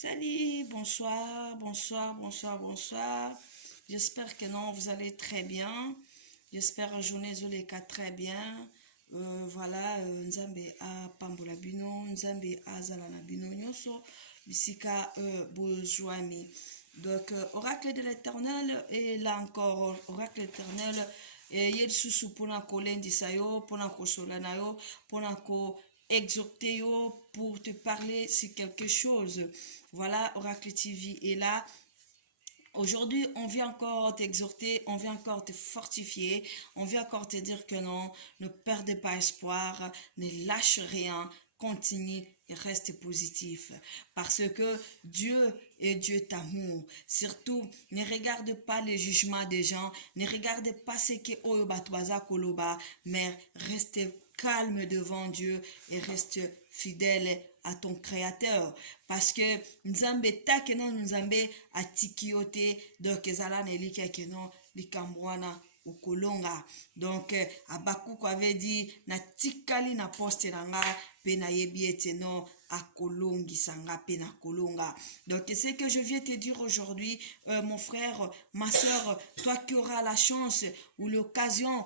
Salut, bonsoir, bonsoir, bonsoir, bonsoir. J'espère que non, vous allez très bien. J'espère que journée Zoleka très bien. Voilà, Nzambe a Pambola Bino, Nzambe a Zalana Bino Nyoso, Bisika Bozouami. Donc, oracle de l'éternel, et là encore, oracle éternel, et yel susu pona kolendi sayo, pona ko solanayo, pona ko exhorter yo pour te parler sur quelque chose. Voilà, Oracle TV est là. Aujourd'hui, on vient encore t'exhorter, on vient encore te fortifier, on vient encore te dire que non, ne perdez pas espoir, ne lâche rien, continue et reste positif. Parce que Dieu est Dieu d'amour. Surtout, ne regarde pas les jugements des gens, ne regarde pas ce que Oyobatwaza Koloba, mais reste calme devant Dieu et reste fidèle à ton créateur parce que nzambe takena nzambe atikiote donc ezala nelika keno likamwana okolonga donc Abakouk avait dit na tikali na poste nanga pe na yebi ete non akolongi sanga pe na kolonga. Donc c'est que je viens te dire aujourd'hui, mon frère, ma soeur, toi qui auras la chance ou l'occasion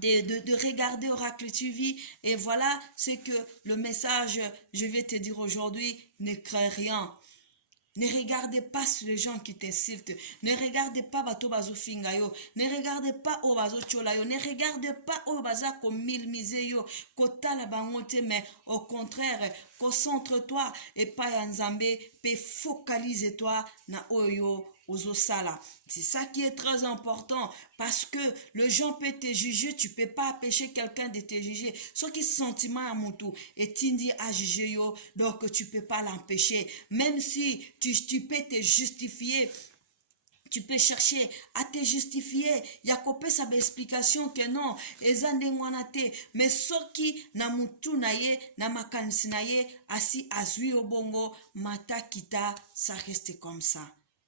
de regarder Oracle TV. Et voilà ce que le message, je vais te dire aujourd'hui, ne crains rien. Ne regardez pas les gens qui t'insultent. Ne regardez pas bato bazo fingayo. Ne regardez pas o bazo cholayo. Ne regardez pas o baza ko milmiseyo. Ko tala bangote, mais au contraire, concentre-toi et pas yanzambe, pe focalise-toi na oyo sala. C'est ça qui est très important parce que le gens peut te juger, tu peux pas empêcher quelqu'un de te juger. Ce qui sentiment à mon tour et tindi à juger yo, donc tu peux pas l'empêcher. Même si tu peux te justifier, tu peux chercher à te justifier. Yakope sa explication que non, ezande ngwanate, mais soki na mutu na ye, na makanisi na ye, asi azui obongo, mata kita, ça reste comme ça.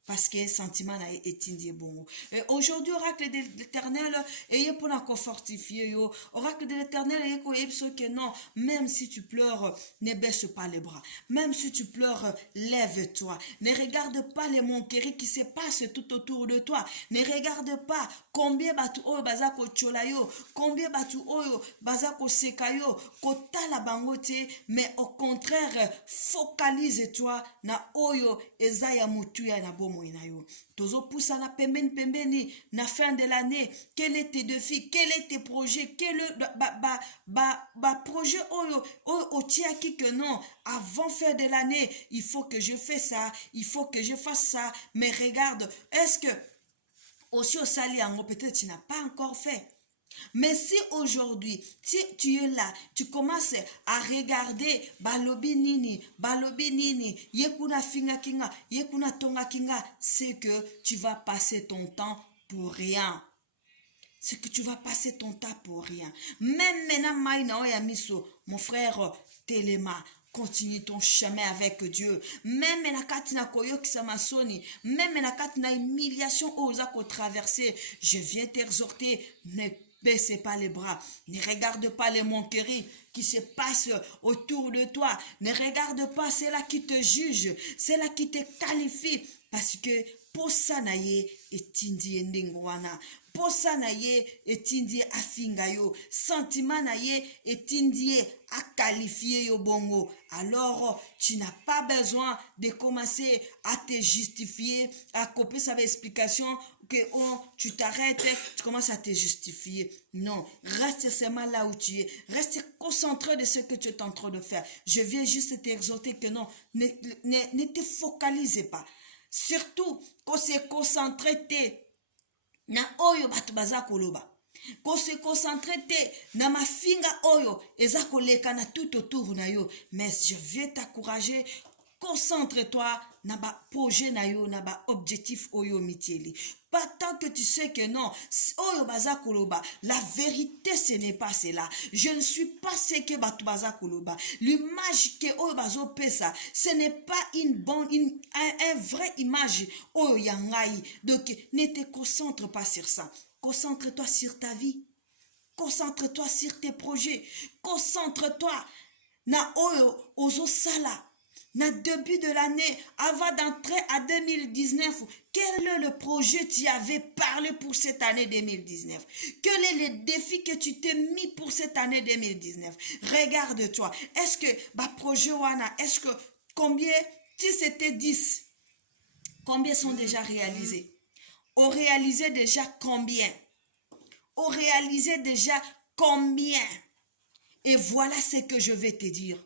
Parce que sentiment est indien bon. Aujourd'hui, oracle de l'éternel, ayez pour la fortifier yo. Oracle de l'éternel, ayez pour que non, même si tu pleures, ne baisse pas les bras. Même si tu pleures, lève-toi. Ne regarde pas les moqueries qui se passent tout autour de toi. Ne regarde pas combien batu oyo bazako cholayo, combien batu oyo bazako sekayo, kota la bangote, mais au contraire, focalise-toi na oyo ezaya mutuya na bomo. Tozo poussa na pembeni na fin de l'année. Quel est tes défis? Quel est tes projets? Quel est projet au tiaki que non, avant fin de l'année, il faut que je fasse ça, il faut que je fasse ça. Mais regarde, est-ce que aussi au sali peut-être tu n'as pas encore fait. Mais si aujourd'hui, si tu es là, tu commences à regarder balobi nini, yekuna finga kinga, yekuna tonga kinga, c'est que tu vas passer ton temps pour rien. C'est que tu vas passer ton temps pour rien. Même maintenant, maïna oya miso, mon frère Téléma, continue ton chemin avec Dieu. Même na katina koyo kisamasoni, même na katina humiliation osa ko traverser, je viens t'exhorter, ne baissez pas les bras, ne regarde pas les moqueries qui se passent autour de toi, ne regarde pas ceux-là qui te jugent, ceux-là qui te qualifient, parce que posa na ye etindi endengwana, posa na ye etindi afinga yo, sentiment na ye etindi à qualifier yo bongo. Alors tu n'as pas besoin de commencer à te justifier, à copier sa explication que oh, tu t'arrêtes, tu commences à te justifier. Non, reste seulement là où tu es, reste concentré de ce que tu es en train de faire. Je viens juste t'exhorter que non, ne te focalise pas. Surtout, qu'on se concentre na oyo batu baza koloba. Qu'on se concentre na mafinga oyo eza koleka na tout autour na yo. Mais je viens t'encourager, concentre-toi na ba projet na yo, na ba objectif oyo mitieli. Pas tant que tu sais que non, oyo baza koloba, la vérité ce n'est pas cela. Je ne suis pas ce que batu baza koloba. L'image que oyo bazo pesa, ce n'est pas une bonne, un vrai image oyo yangai. Donc ne te concentre pas sur ça. Concentre-toi sur ta vie. Concentre-toi sur tes projets. Concentre-toi na oyo ozo sala. Na début de l'année, avant d'entrer à 2019, quel est le projet que tu avais parlé pour cette année 2019? Quel est le défi que tu t'es mis pour cette année 2019? Regarde-toi. Est-ce que, projet Wana, est-ce que, combien, si c'était 10, combien sont déjà réalisés? On réalisait déjà combien? On réalisait déjà combien? Et voilà ce que je vais te dire.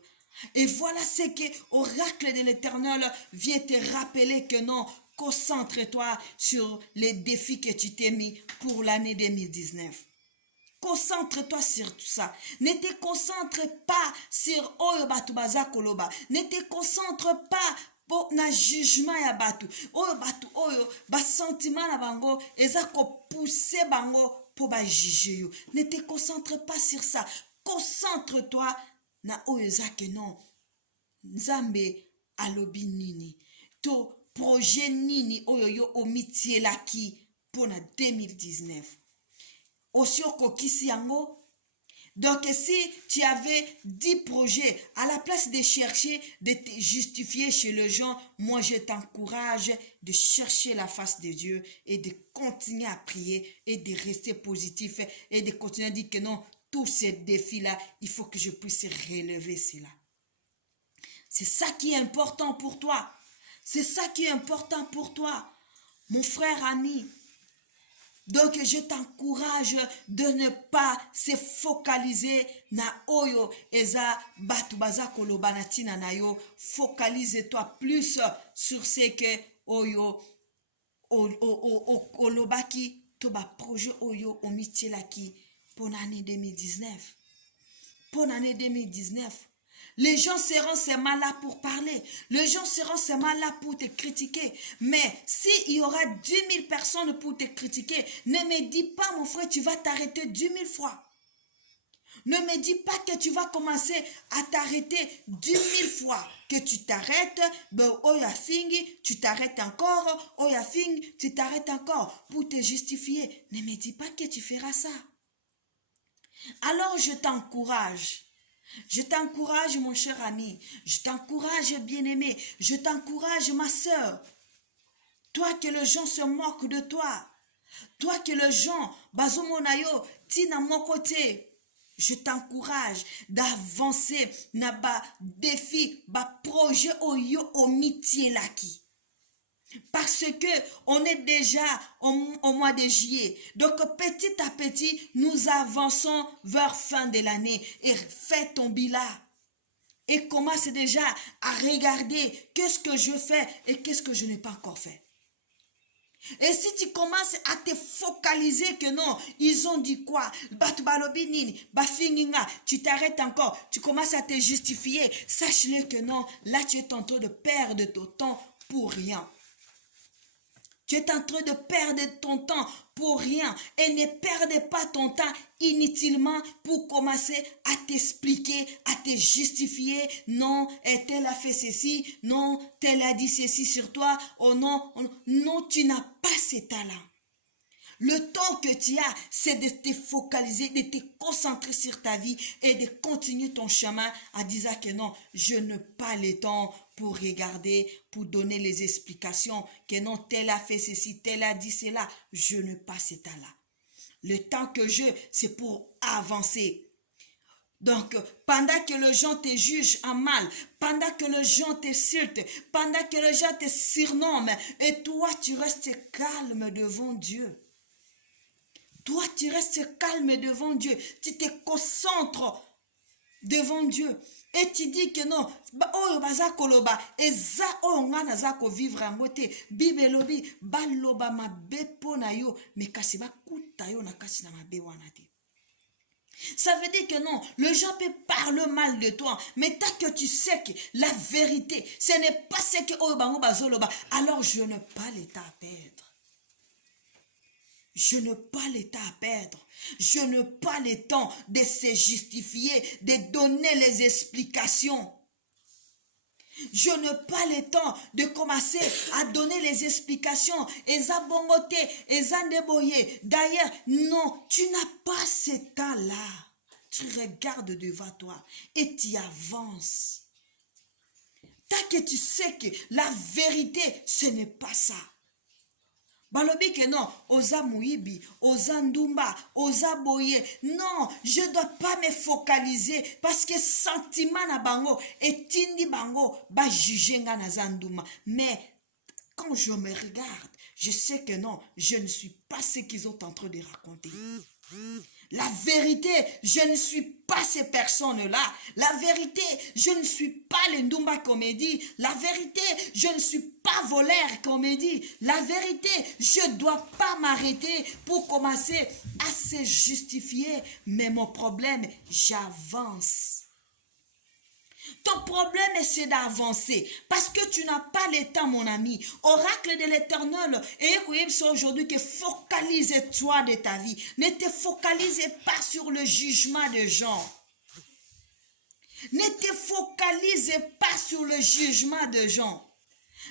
Et voilà ce que l'oracle de l'Éternel vient te rappeler que non, concentre-toi sur les défis que tu t'es mis pour l'année 2019. Concentre-toi sur tout ça. Ne te concentre pas sur Oyo Batu Baza Koloba. Ne te concentre pas pour na jugement ya batu. Oyo Batu Oyo, ba sentiment na bango, eza ko pousser bango pour ba juger yo. Ne te concentre pas sur ça. Concentre-toi na oyo zake non. Nzambe alobi nini. To projet nini oyo yo omitié laki pour na 2019. Aussi okokisi yango. Donc si tu avais 10 projets, à la place de chercher, de te justifier chez les gens, moi je t'encourage de chercher la face de Dieu et de continuer à prier et de rester positif et de continuer à dire que non, tous ces défis-là, il faut que je puisse relever cela. C'est ça qui est important pour toi. C'est ça qui est important pour toi, mon frère ami. Donc, je t'encourage de ne pas se focaliser na oyo eza batu baza koloba na tina na yo. Focalise-toi plus sur ce que oyo olobaki to ba projet oyo omitielaki pour l'année 2019. Pour l'année 2019. Les gens seront seulement là pour parler. Les gens seront seulement là pour te critiquer. Mais s'il y aura 10 000 personnes pour te critiquer, ne me dis pas, mon frère, tu vas t'arrêter 10 000 fois. Ne me dis pas que tu vas commencer à t'arrêter 10 000 fois. Que tu t'arrêtes, tu t'arrêtes encore, tu t'arrêtes encore pour te justifier. Ne me dis pas que tu feras ça. Alors je t'encourage. Je t'encourage, mon cher ami. Je t'encourage, bien-aimé. Je t'encourage, ma soeur. Toi que les gens se moquent de toi. Toi que les gens, bazomonayo, tina mon côté. Je t'encourage d'avancer na ba défi, ba projet oyo omitié laki. Parce que on est déjà au mois de juillet. Donc petit à petit, nous avançons vers fin de l'année. Et fais ton bilan. Et commence déjà à regarder qu'est-ce que je fais et qu'est-ce que je n'ai pas encore fait. Et si tu commences à te focaliser que non, ils ont dit quoi? Tu t'arrêtes encore. Tu commences à te justifier. Sache-le que non, là tu es en train de perdre ton temps pour rien. Tu es en train de perdre ton temps pour rien. Et ne perdez pas ton temps inutilement pour commencer à t'expliquer, à te justifier. Non, tel a fait ceci. Non, tel a dit ceci sur toi. Oh non, oh non. Non, tu n'as pas ce talent. Le temps que tu as, c'est de te focaliser, de te concentrer sur ta vie et de continuer ton chemin à dire que non, je n'ai pas le temps pour regarder, pour donner les explications, que non, tel a fait ceci, tel a dit cela. Je n'ai pas ce temps-là. Le temps que j'ai, c'est pour avancer. Donc, pendant que les gens te jugent en mal, pendant que les gens t'insultent, pendant que les gens te surnomment, et toi, tu restes calme devant Dieu. Toi, tu restes calme devant Dieu. Tu te concentres devant Dieu. Et tu dis que non, oyo baza koloba, eza oyo nga naza ko vivre yango te. Bible lobi, baloba mabe pona yo, mais kasi bakuta yo na kasi na mabe wana te. Ça veut dire que non, le gens peut parler mal de toi, mais tant que tu sais que la vérité, ce n'est pas ce que oyo bango bazoloba, alors je n'ai pas l'état à perdre. Je n'ai pas le temps à perdre. Je n'ai pas le temps de se justifier, de donner les explications. Je n'ai pas le temps de commencer à donner les explications. Eza bongote, eza ndeboye. D'ailleurs, non, tu n'as pas ce temps-là. Tu regardes devant toi et tu avances. Tant que tu sais que la vérité, ce n'est pas ça. Balobi que non, oza mouibi, oza ndumba, oza boye. Non, je ne dois pas me focaliser parce que sentiment na bango et tindi bango ba juger nga na zanduma. Mais quand je me regarde, je sais que non, je ne suis pas ce qu'ils sont en train de raconter. La vérité, je ne suis pas ces personnes-là. La vérité, je ne suis pas les Ndumba comédie. La vérité, je ne suis pas voleur comédie. La vérité, je ne dois pas m'arrêter pour commencer à se justifier. Mais mon problème, j'avance. Ton problème, c'est d'avancer. Parce que tu n'as pas le temps, mon ami. Oracle de l'Éternel. Et aujourd'hui que focalise-toi de ta vie. Ne te focalise pas sur le jugement des gens. Ne te focalise pas sur le jugement des gens.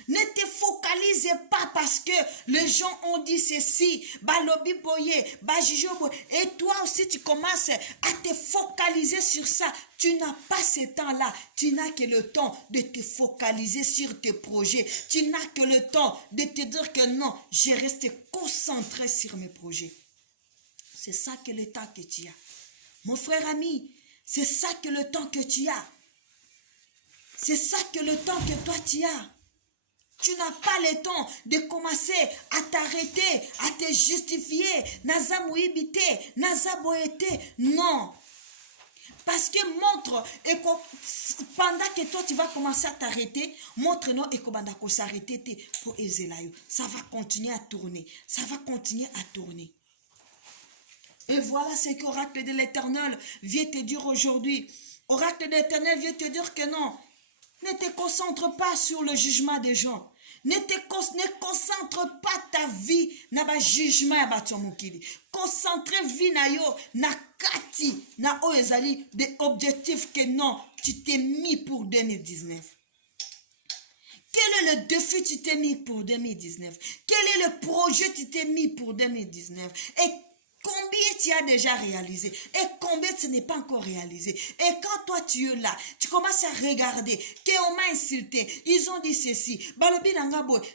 Ne te focalise pas parce que les gens ont dit ceci, balobi boye, bajijo boye, et toi aussi tu commences à te focaliser sur ça. Tu n'as pas ce temps-là. Tu n'as que le temps de te focaliser sur tes projets. Tu n'as que le temps de te dire que non, je reste concentré sur mes projets. C'est ça que le temps que tu as. Mon frère ami, c'est ça que le temps que tu as. C'est ça que le temps que toi tu as. Tu n'as pas le temps de commencer à t'arrêter, à te justifier. Naza mouibite, naza boete. Non. Parce que montre, pendant que toi tu vas commencer à t'arrêter, montre-nous et qu'on s'arrêter pour Ezelayo. Ça va continuer à tourner. Ça va continuer à tourner. Et voilà ce que l'oracle de l'Éternel vient te dire aujourd'hui. Oracle de l'Éternel vient te dire que non. Ne te concentre pas sur le jugement des gens. Ne concentre pas ta vie na ba jugement ya bato mokili. Concentre vie na yo na kati na oezali des objectifs que non, tu t'es mis pour 2019. Quel est le défi que tu t'es mis pour 2019? Quel est le projet que tu t'es mis pour 2019? Et combien tu as déjà réalisé et combien tu n'es pas encore réalisé. Et quand toi tu es là, tu commences à regarder qu'on m'a insulté, ils ont dit ceci,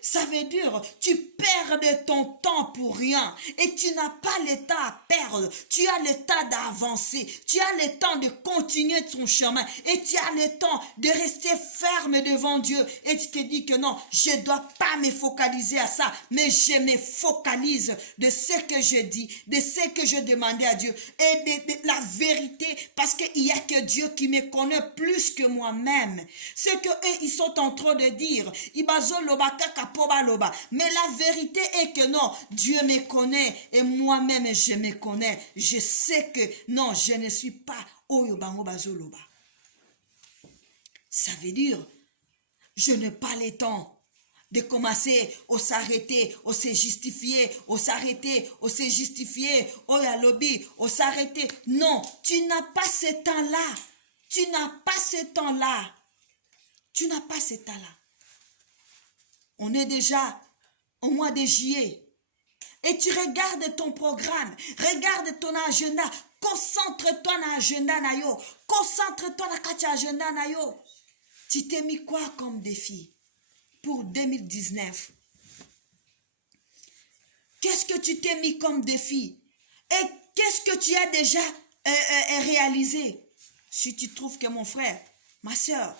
ça veut dire tu perds de ton temps pour rien et tu n'as pas le temps à perdre. Tu as le temps d'avancer, tu as le temps de continuer ton chemin et tu as le temps de rester ferme devant Dieu et tu te dis que non, je ne dois pas me focaliser à ça, mais je me focalise de ce que je dis, de ce que je demandais à Dieu et de la vérité, parce qu'il n'y a que Dieu qui me connaît plus que moi-même. Ce que eux ils sont en train de dire, mais la vérité est que non, Dieu me connaît et moi-même je me connais. Je sais que non, je ne suis pas oyobango bazoloba. Ça veut dire je n'ai pas le temps de commencer au s'arrêter, au se justifier, au s'arrêter, au se justifier, au lobby, au s'arrêter. Non, tu n'as pas ce temps-là. Tu n'as pas ce temps-là. Tu n'as pas ce temps-là. On est déjà au mois de juillet. Et tu regardes ton programme, regarde ton agenda. Concentre-toi dans l'agenda nayo. Concentre-toi dans l'agenda nayo. Tu t'es mis quoi comme défi pour 2019? Qu'est-ce que tu t'es mis comme défi? Et qu'est-ce que tu as déjà réalisé? Si tu trouves que mon frère, ma soeur,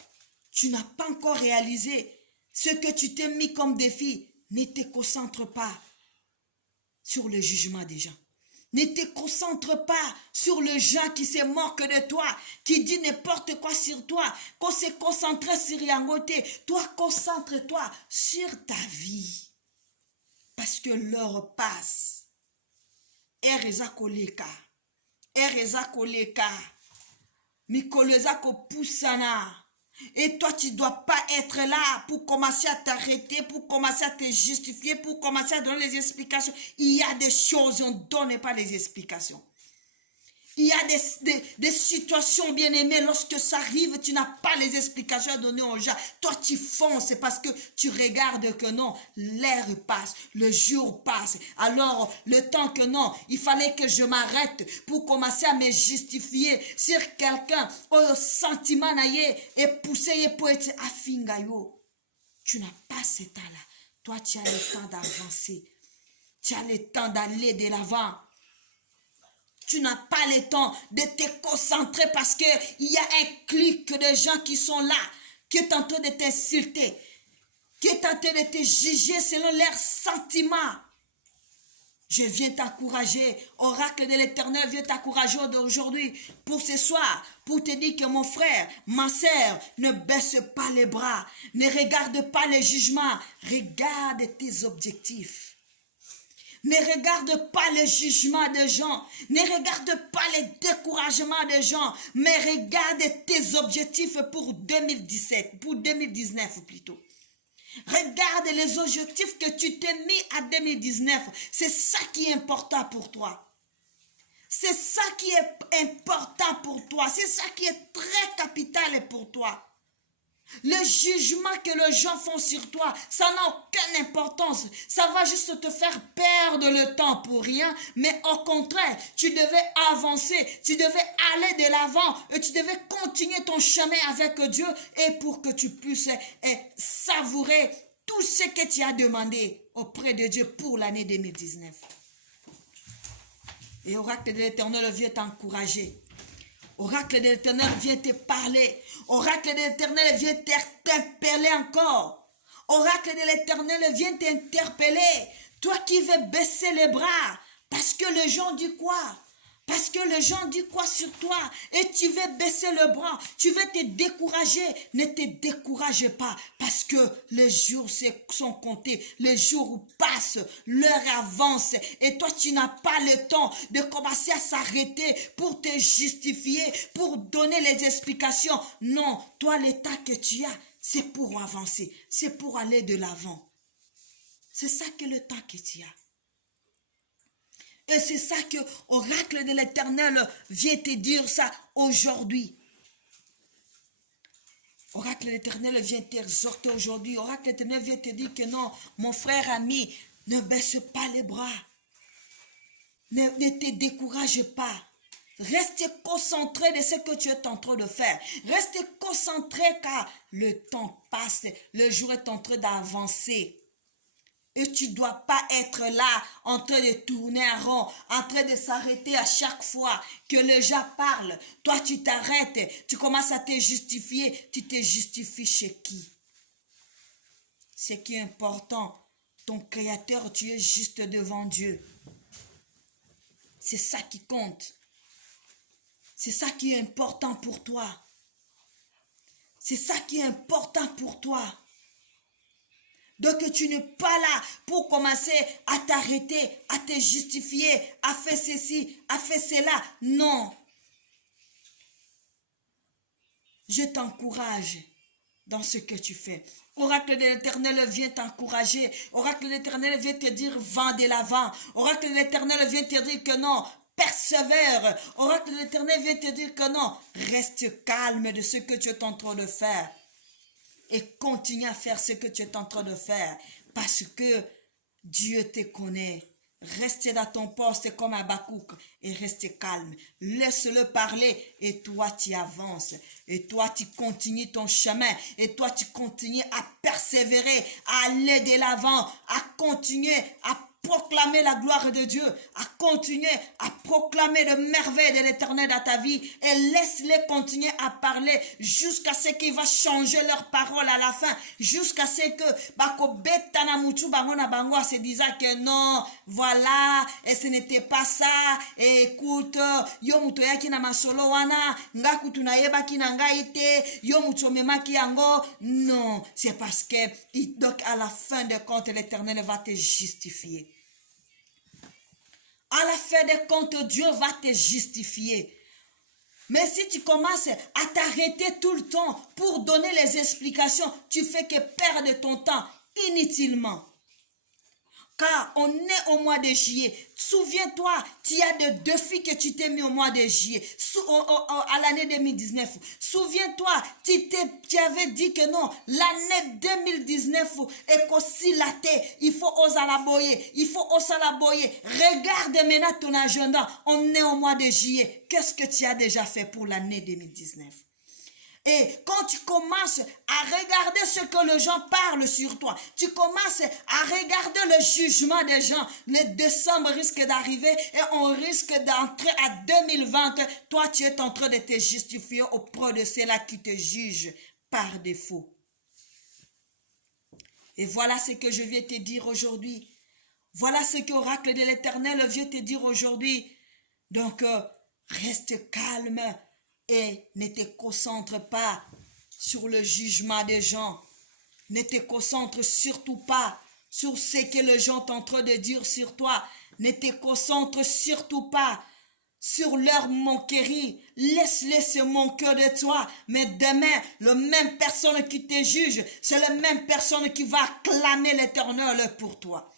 tu n'as pas encore réalisé ce que tu t'es mis comme défi, ne te concentre pas sur le jugement des gens. Ne te concentre pas sur le gens qui se moquent de toi, qui dit n'importe quoi sur toi, qu'on se concentre sur Yangote. Toi, concentre-toi sur ta vie. Parce que l'heure passe. Ereza koleka. Ereza koleka. Mikoleza ko poussana. Et toi, tu ne dois pas être là pour commencer à t'arrêter, pour commencer à te justifier, pour commencer à donner les explications. Il y a des choses, on ne donne pas les explications. Il y a des situations, bien aimées, lorsque ça arrive, tu n'as pas les explications à donner aux gens. Toi, tu fonces parce que tu regardes que non, l'air passe, le jour passe. Alors, le temps que non, il fallait que je m'arrête pour commencer à me justifier sur quelqu'un, au sentiment et pousser pour être affingayo. Tu n'as pas ce temps-là. Toi, tu as le temps d'avancer. Tu as le temps d'aller de l'avant. Tu n'as pas le temps de te concentrer parce qu'il y a un clic de gens qui sont là, qui est en train de t'insulter, qui est en train de te juger selon leurs sentiments. Je viens t'encourager. Oracle de l'Éternel vient t'encourager aujourd'hui, pour ce soir, pour te dire que mon frère, ma sœur, ne baisse pas les bras, ne regarde pas les jugements, regarde tes objectifs. Ne regarde pas le jugement des gens. Ne regarde pas les découragements des gens. Mais regarde tes objectifs pour 2017, pour 2019 plutôt. Regarde les objectifs que tu t'es mis à 2019. C'est ça qui est important pour toi. C'est ça qui est important pour toi. C'est ça qui est très capital pour toi. Le jugement que les gens font sur toi, ça n'a aucune importance. Ça va juste te faire perdre le temps pour rien. Mais au contraire, tu devais avancer. Tu devais aller de l'avant. Et tu devais continuer ton chemin avec Dieu. Et pour que tu puisses savourer tout ce que tu as demandé auprès de Dieu pour l'année 2019. Et Oracle de l'Éternel vient t'encourager. Oracle de l'Éternel vient te parler. Oracle de l'Éternel vient t'interpeller encore. Oracle de l'Éternel vient t'interpeller. Toi qui veux baisser les bras. Parce que les gens disent quoi? Parce que les gens disent quoi sur toi? Et tu veux baisser le bras. Tu veux te décourager. Ne te décourage pas. Parce que les jours sont comptés. Les jours passent. L'heure avance. Et toi, tu n'as pas le temps de commencer à s'arrêter pour te justifier, pour donner les explications. Non, toi, l'état que tu as, c'est pour avancer. C'est pour aller de l'avant. C'est ça que le temps que tu as. Et c'est ça que l'Oracle de l'Éternel vient te dire ça aujourd'hui. Oracle de l'Éternel vient t'exhorter aujourd'hui. Oracle de l'Éternel vient te dire que non, mon frère ami, ne baisse pas les bras. Ne te décourage pas. Reste concentré de ce que tu es en train de faire. Reste concentré car le temps passe. Le jour est en train d'avancer. Et tu ne dois pas être là en train de tourner en rond, en train de s'arrêter à chaque fois que les gens parlent. Toi, tu t'arrêtes, tu commences à te justifier. Tu te justifies chez qui? Ce qui est important, ton Créateur, tu es juste devant Dieu. C'est ça qui compte. C'est ça qui est important pour toi. C'est ça qui est important pour toi. Donc tu n'es pas là pour commencer à t'arrêter, à te justifier, à faire ceci, à faire cela. Non. Je t'encourage dans ce que tu fais. Oracle de l'Éternel vient t'encourager. Oracle de l'Éternel vient te dire va de l'avant. Oracle de l'Éternel vient te dire que non, persévère. Oracle de l'Éternel vient te dire que non, reste calme de ce que tu es en train de faire. Et continue à faire ce que tu es en train de faire. Parce que Dieu te connaît. Reste dans ton poste comme Habakkuk et reste calme. Laisse-le parler et toi tu avances. Et toi tu continues ton chemin. Et toi tu continues à persévérer, à aller de l'avant, à continuer à proclamer la gloire de Dieu, à continuer à proclamer le merveille de l'Éternel dans ta vie et laisse-les continuer à parler jusqu'à ce qu'ils vont changer leurs paroles à la fin, jusqu'à ce que bakobetana mutu bangona bango se disant que non, voilà, et ce n'était pas ça, et écoute, yo muto yaki na masolo wana, nga kutu na yeba ki na nga ite, yo muto memaki yango, non, c'est parce que donc à la fin de compte l'Éternel va te justifier. À la fin des comptes, Dieu va te justifier. Mais si tu commences à t'arrêter tout le temps pour donner les explications, tu fais que perdre ton temps inutilement. car on est au mois de juillet. Souviens-toi, tu as des défis que tu t'es mis au mois de juillet, à l'année 2019. Souviens-toi, tu avais dit que non, l'année 2019 est aussi la terre. Il faut oser la boyer. Il faut oser la boyer. Regarde maintenant ton agenda. On est au mois de juillet. Qu'est-ce que tu as déjà fait pour l'année 2019? Et quand tu commences à regarder ce que les gens parlent sur toi, tu commences à regarder le jugement des gens. Le décembre risque d'arriver et on risque d'entrer à 2020. Toi, tu es en train de te justifier auprès de ceux-là qui te jugent par défaut. Et voilà ce que je viens te dire aujourd'hui. Voilà ce que l'oracle de l'Éternel vient te dire aujourd'hui. Donc, reste calme. Et ne te concentre pas sur le jugement des gens. Ne te concentre surtout pas sur ce que les gens sont en train de dire sur toi. Ne te concentre surtout pas sur leur moquerie. Laisse-les se moquer de toi. Mais demain, la même personne qui te juge, c'est la même personne qui va acclamer l'Éternel pour toi.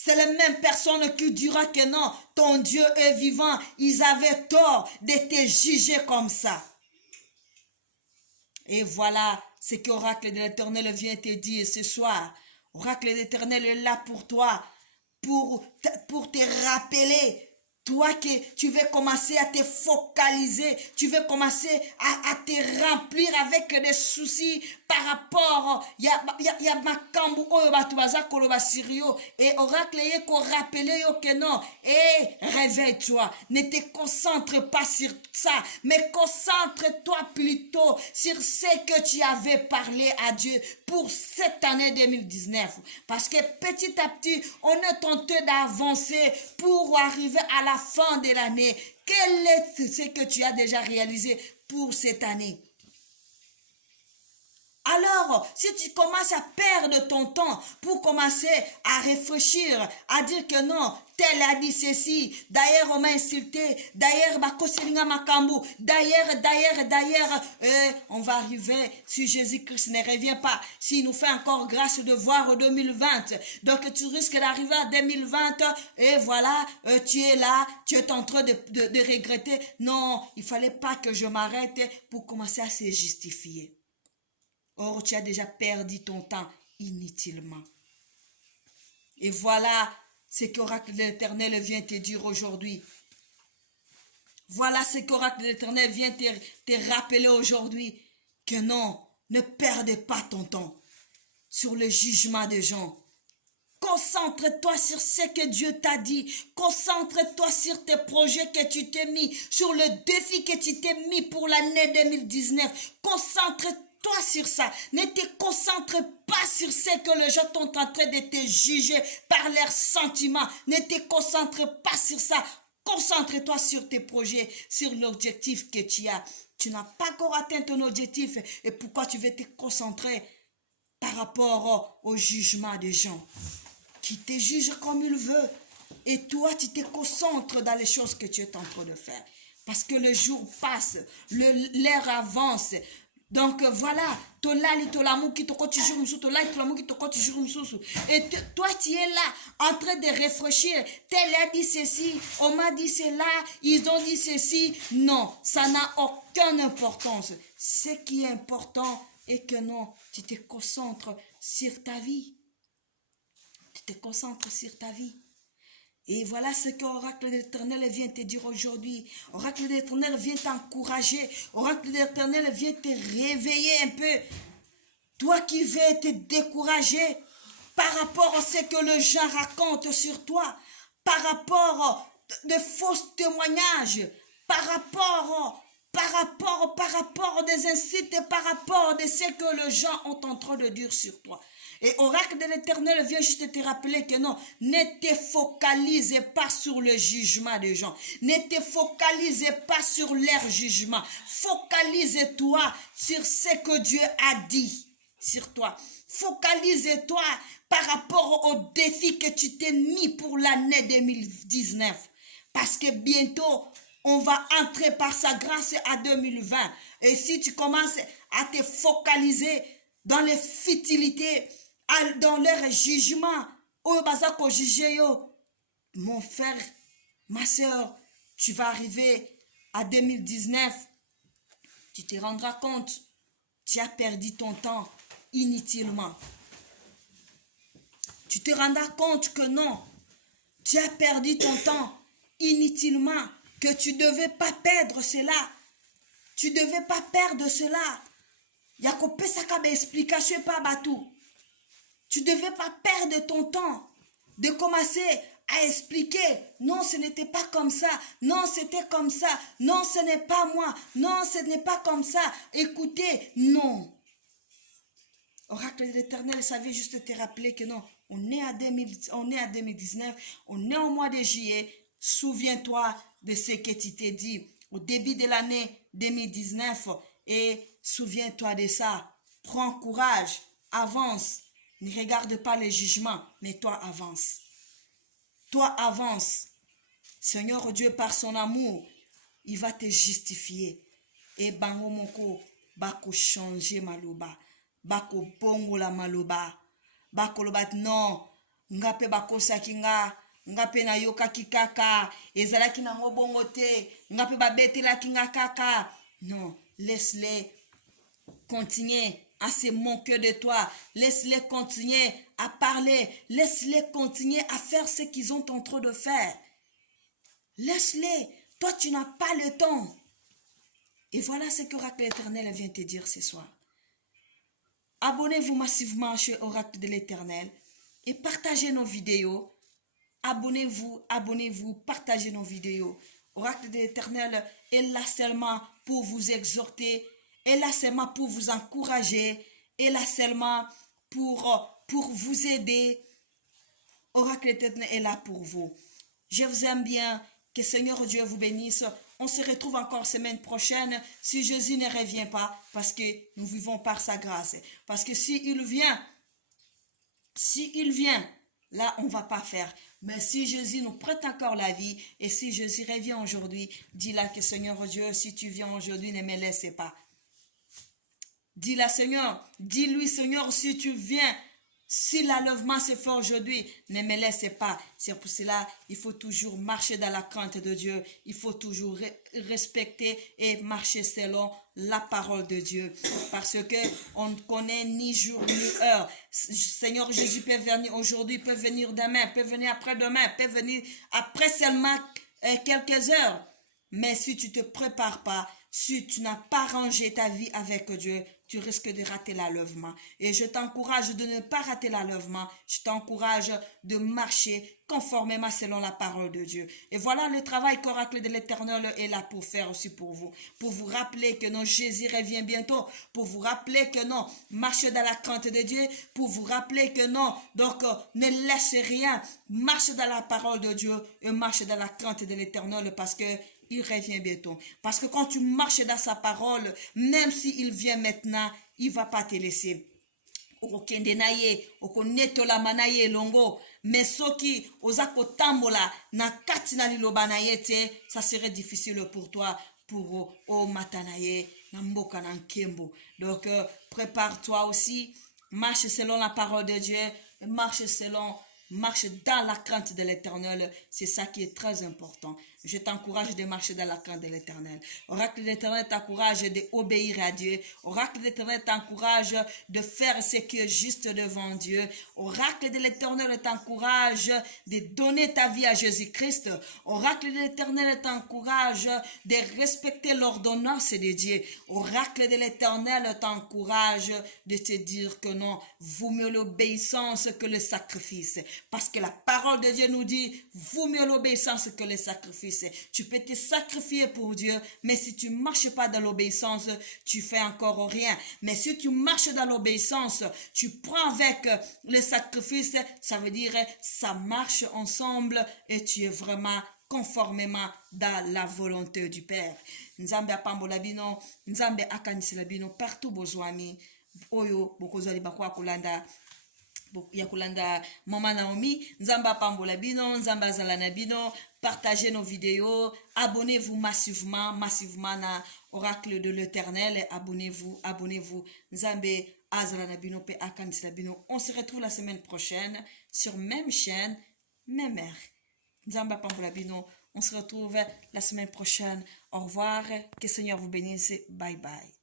C'est la même personne qui dira que non, ton Dieu est vivant. Ils avaient tort de te juger comme ça. Et voilà ce que l'oracle de l'Éternel vient te dire ce soir. L'oracle de l'Éternel est là pour toi, pour te rappeler. Toi qui tu veux commencer à te focaliser, tu veux commencer à te remplir avec des soucis par rapport, il y a makambu oyo batu baza koloba sirio et oracle ye ko rappeler yo que non, réveille-toi, ne te concentre pas sur ça, mais concentre-toi plutôt sur ce que tu avais parlé à Dieu pour cette année 2019, parce que petit à petit, on est tenté d'avancer pour arriver à la fin de l'année. Quel est ce que tu as déjà réalisé pour cette année? Alors, si tu commences à perdre ton temps pour commencer à réfléchir, à dire que non, tel a dit ceci, d'ailleurs on m'a insulté, d'ailleurs d'ailleurs, on va arriver si Jésus-Christ ne revient pas, s'il nous fait encore grâce de voir 2020. Donc tu risques d'arriver à 2020 et voilà, tu es là, tu es en train de regretter. Non, il ne fallait pas que je m'arrête pour commencer à se justifier. Or, tu as déjà perdu ton temps inutilement. Et voilà ce que l'oracle de l'Éternel vient te dire aujourd'hui. Voilà ce que l'oracle de l'Éternel vient te rappeler aujourd'hui. Que non, ne perdez pas ton temps sur le jugement des gens. Concentre-toi sur ce que Dieu t'a dit. Concentre-toi sur tes projets que tu t'es mis, sur le défi que tu t'es mis pour l'année 2019. Concentre-toi sur ça. Ne te concentre pas sur ce que les gens sont en train de te juger par leurs sentiments. Ne te concentre pas sur ça. Concentre-toi sur tes projets, sur l'objectif que tu as. Tu n'as pas encore atteint ton objectif. Et pourquoi tu veux te concentrer par rapport au jugement des gens qui te jugent comme ils veulent? Et toi, tu te concentres dans les choses que tu es en train de faire. Parce que le jour passe, l'heure avance. Donc voilà, et toi tu es là en train de réfléchir, tel a dit ceci, on m'a dit cela, ils ont dit ceci. Non, ça n'a aucune importance. Ce qui est important est que non, tu te concentres sur ta vie. Tu te concentres sur ta vie. Et voilà ce que l'oracle de l'Éternel vient te dire aujourd'hui. L'oracle de l'Éternel vient t'encourager. L'oracle de l'Éternel vient te réveiller un peu. Toi qui veux te décourager par rapport à ce que les gens racontent sur toi, par rapport de faux témoignages, par rapport des insultes, par rapport de ce que les gens ont en train de dire sur toi. Et l'oracle de l'Éternel vient juste te rappeler que non, ne te focalise pas sur le jugement des gens. Ne te focalise pas sur leur jugement. Focalise-toi sur ce que Dieu a dit sur toi. Focalise-toi par rapport au défi que tu t'es mis pour l'année 2019. Parce que bientôt, on va entrer par sa grâce à 2020. Et si tu commences à te focaliser dans les futilités, dans leur jugement, Oyo baza ko juger yo. Mon frère, ma soeur, tu vas arriver à 2019. Tu te rendras compte, tu as perdu ton temps inutilement. Tu te rendras compte que non, tu as perdu ton temps inutilement, que tu ne devais pas perdre cela. Tu ne devais pas perdre cela. Yakope Sakabe explication pas batou. Tu ne devais pas perdre ton temps de commencer à expliquer. Non, ce n'était pas comme ça. Non, c'était comme ça. Non, ce n'est pas moi. Non, ce n'est pas comme ça. Écoutez, non. Oracle de l'Éternel, ça veut juste te rappeler que non, on est à 2019, on est au mois de juillet. Souviens-toi de ce que tu t'es dit au début de l'année 2019 et souviens-toi de ça. Prends courage, avance. Ne regarde pas les jugements, mais toi avance. Toi avance. Seigneur Dieu, par son amour, il va te justifier. Et bango moko, bako changer maloba. Bako bongo la maloba. Bako lobat non. Ngape bako sakinga. Ngape na yoka kikaka. Ezalaki na ngobongo te. Ngape babete la kinga kaka. Non, laisse-les continuer à se moquer de toi. Laisse-les continuer à parler. Laisse-les continuer à faire ce qu'ils ont en train de faire. Laisse-les. Toi, tu n'as pas le temps. Et voilà ce que Oracle l'Éternel vient te dire ce soir. Abonnez-vous massivement chez Oracle de l'Éternel et partagez nos vidéos. Abonnez-vous, partagez nos vidéos. Oracle de l'Éternel est là seulement pour vous exhorter, est là seulement pour vous encourager, est là seulement pour vous aider. Oracle de l'Éternel est là pour vous. Je vous aime bien. Que Seigneur Dieu vous bénisse. On se retrouve encore semaine prochaine si Jésus ne revient pas parce que nous vivons par sa grâce. Parce que s'il vient, là on ne va pas faire. Mais si Jésus nous prête encore la vie et si Jésus revient aujourd'hui, dis-là que Seigneur Dieu, si tu viens aujourd'hui, ne me laisse pas. Dis-la Seigneur, dis-lui Seigneur, si tu viens, si l'enlèvement se fait aujourd'hui, ne me laisse pas. C'est pour cela il faut toujours marcher dans la crainte de Dieu. Il faut toujours respecter et marcher selon la parole de Dieu. Parce que on ne connaît ni jour ni heure. Seigneur Jésus peut venir aujourd'hui, peut venir demain, peut venir après-demain, peut venir après seulement quelques heures. Mais si tu ne te prépares pas, si tu n'as pas rangé ta vie avec Dieu, tu risques de rater l'enlèvement. Et je t'encourage de ne pas rater l'enlèvement. Je t'encourage de marcher conformément selon la parole de Dieu. Et voilà le travail qu'Oracle de l'Éternel est là pour faire aussi pour vous. Pour vous rappeler que non, Jésus revient bientôt. Pour vous rappeler que non, marchez dans la crainte de Dieu. Pour vous rappeler que non, donc ne laissez rien. Marche dans la parole de Dieu et marche dans la crainte de l'Éternel parce que il revient bientôt. Parce que quand tu marches dans sa parole, même s'il vient maintenant, il ne va pas te laisser. Mais soki ozako tambola na kati na liloba na ye te, ça serait difficile pour toi pour o matanaye na mboka na nkembo. Donc prépare-toi aussi, marche selon la parole de Dieu, marche dans la crainte de l'Éternel. C'est ça qui est très important. Je t'encourage de marcher dans la crainte de l'Éternel. Oracle de l'Éternel t'encourage d'obéir à Dieu. Oracle de l'Éternel t'encourage de faire ce qui est juste devant Dieu. Oracle de l'Éternel t'encourage de donner ta vie à Jésus-Christ. Oracle de l'Éternel t'encourage de respecter l'ordonnance de Dieu. Oracle de l'Éternel t'encourage de te dire que non, vaut mieux l'obéissance que le sacrifice. Parce que la parole de Dieu nous dit, vaut mieux l'obéissance que le sacrifice. Tu peux te sacrifier pour Dieu, mais si tu ne marches pas dans l'obéissance, tu fais encore rien. Mais si tu marches dans l'obéissance, tu prends avec le sacrifice, ça veut dire ça marche ensemble et tu es vraiment conformément dans la volonté du Père. Nzambe apambola bino, Nzambe akanisela bino partout bozwami. Oyo bokozali bakwa kolanda ya kolanda Mama Naomi, Nzamba pambola bino, Nzamba zalana bino, partagez nos vidéos, abonnez-vous massivement na Oracle de l'Éternel, abonnez-vous, Nzambe azala na bino pe akanisela bino. On se retrouve la semaine prochaine sur même chaîne, même heure. Nzamba pambola bino. On se retrouve la semaine prochaine. Au revoir. Que le Seigneur vous bénisse. Bye bye.